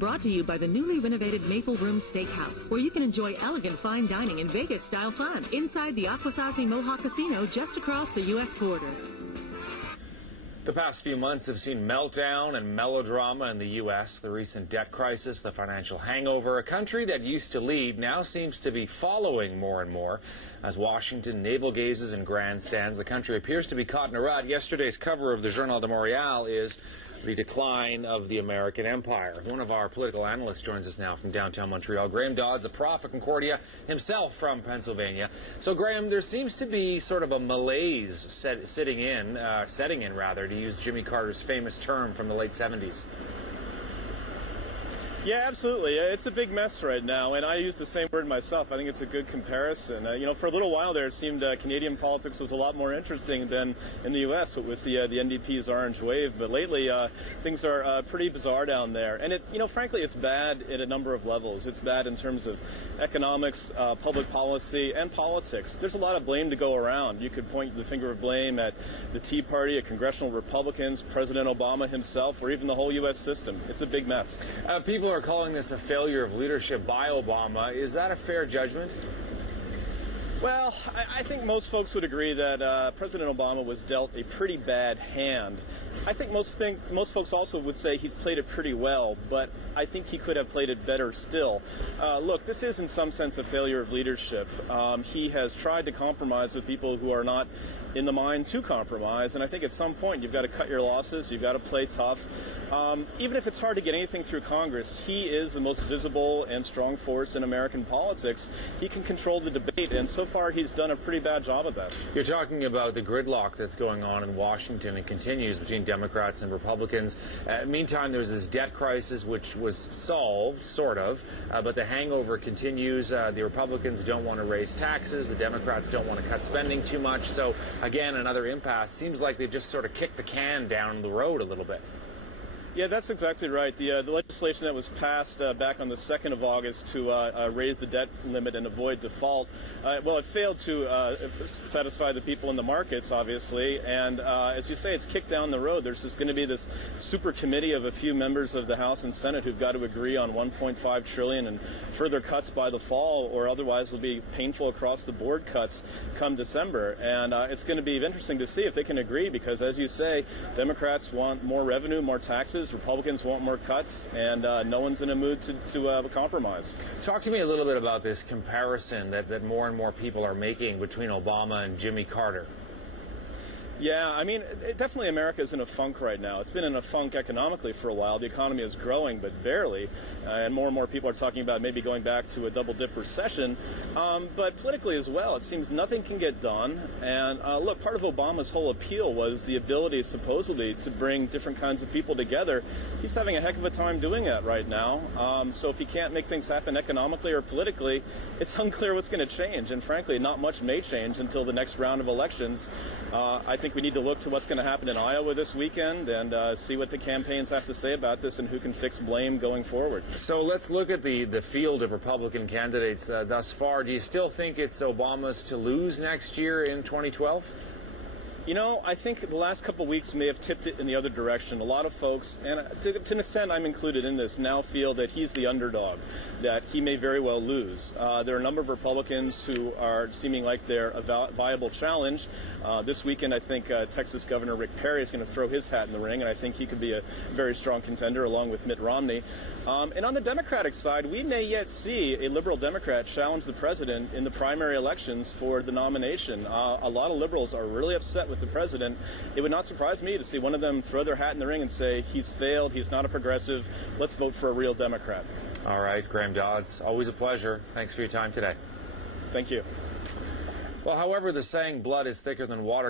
Brought to you by the newly renovated Maple Room Steakhouse, where you can enjoy elegant fine dining and Vegas-style fun inside the Akwesasne Mohawk Casino just across the U.S. border. The past few months have seen meltdown and melodrama in the U.S. The recent debt crisis, the financial hangover. A country that used to lead now seems to be following more and more. As Washington navel-gazes and grandstands, the country appears to be caught in a rut. Yesterday's cover of the Journal de Montréal is the decline of the American empire. One of our political analysts joins us now from downtown Montreal. Graham Dodds, a prof at Concordia, himself from Pennsylvania. So, Graham, there seems to be sort of a malaise setting in, to use Jimmy Carter's famous term from the late 70s. Yeah, absolutely. It's a big mess right now, and I use the same word myself. I think it's a good comparison. For a little while there, it seemed Canadian politics was a lot more interesting than in the U.S. with the NDP's orange wave. But lately, things are pretty bizarre down there. And frankly, it's bad at a number of levels. It's bad in terms of economics, public policy, and politics. There's a lot of blame to go around. You could point the finger of blame at the Tea Party, at congressional Republicans, President Obama himself, or even the whole U.S. system. It's a big mess. People are calling this a failure of leadership by Obama. Is that a fair judgment? Well, I think most folks would agree that President Obama was dealt a pretty bad hand. I think most folks also would say he's played it pretty well, but I think he could have played it better still. Look, this is in some sense a failure of leadership. He has tried to compromise with people who are not in the mind to compromise, and I think at some point you've got to cut your losses, you've got to play tough. Even if it's hard to get anything through Congress, he is the most visible and strong force in American politics. He can control the debate, and so far he's done a pretty bad job of that. You're talking about the gridlock that's going on in Washington and continues between Democrats and Republicans. Meantime, there's this debt crisis which was solved, sort of, but the hangover continues. The Republicans don't want to raise taxes. The Democrats don't want to cut spending too much. So, again, another impasse. Seems like they've just sort of kicked the can down the road a little bit. Yeah, that's exactly right. The legislation that was passed back on the 2nd of August to raise the debt limit and avoid default, it failed to satisfy the people in the markets, obviously. And as you say, it's kicked down the road. There's just going to be this super committee of a few members of the House and Senate who've got to agree on $1.5 trillion and further cuts by the fall, or otherwise it'll be painful across the board cuts come December. And it's going to be interesting to see if they can agree, because, as you say, Democrats want more revenue, more taxes. Republicans want more cuts, and no one's in a mood to compromise. Talk to me a little bit about this comparison that more and more people are making between Obama and Jimmy Carter. Yeah, I mean, definitely America is in a funk right now. It's been in a funk economically for a while. The economy is growing, but barely. And more people are talking about maybe going back to a double-dip recession. But politically as well, it seems nothing can get done. And look, part of Obama's whole appeal was the ability, supposedly, to bring different kinds of people together. He's having a heck of a time doing that right now. So if he can't make things happen economically or politically, it's unclear what's going to change. And frankly, not much may change until the next round of elections. I think we need to look to what's going to happen in Iowa this weekend and see what the campaigns have to say about this and who can fix blame going forward. So let's look at the field of Republican candidates thus far. Do you still think it's Obama's to lose next year in 2012? I think the last couple of weeks may have tipped it in the other direction. A lot of folks, and to an extent I'm included in this, now feel that he's the underdog, that he may very well lose. There are a number of Republicans who are seeming like they're a viable challenge. This weekend, I think Texas Governor Rick Perry is going to throw his hat in the ring, and I think he could be a very strong contender along with Mitt Romney. And on the Democratic side, we may yet see a liberal Democrat challenge the president in the primary elections for the nomination. A lot of liberals are really upset with the president. It would not surprise me to see one of them throw their hat in the ring and say, he's failed, he's not a progressive, let's vote for a real Democrat. All right, Graham Dodds, always a pleasure. Thanks for your time today. Thank you. Well, however, the saying blood is thicker than water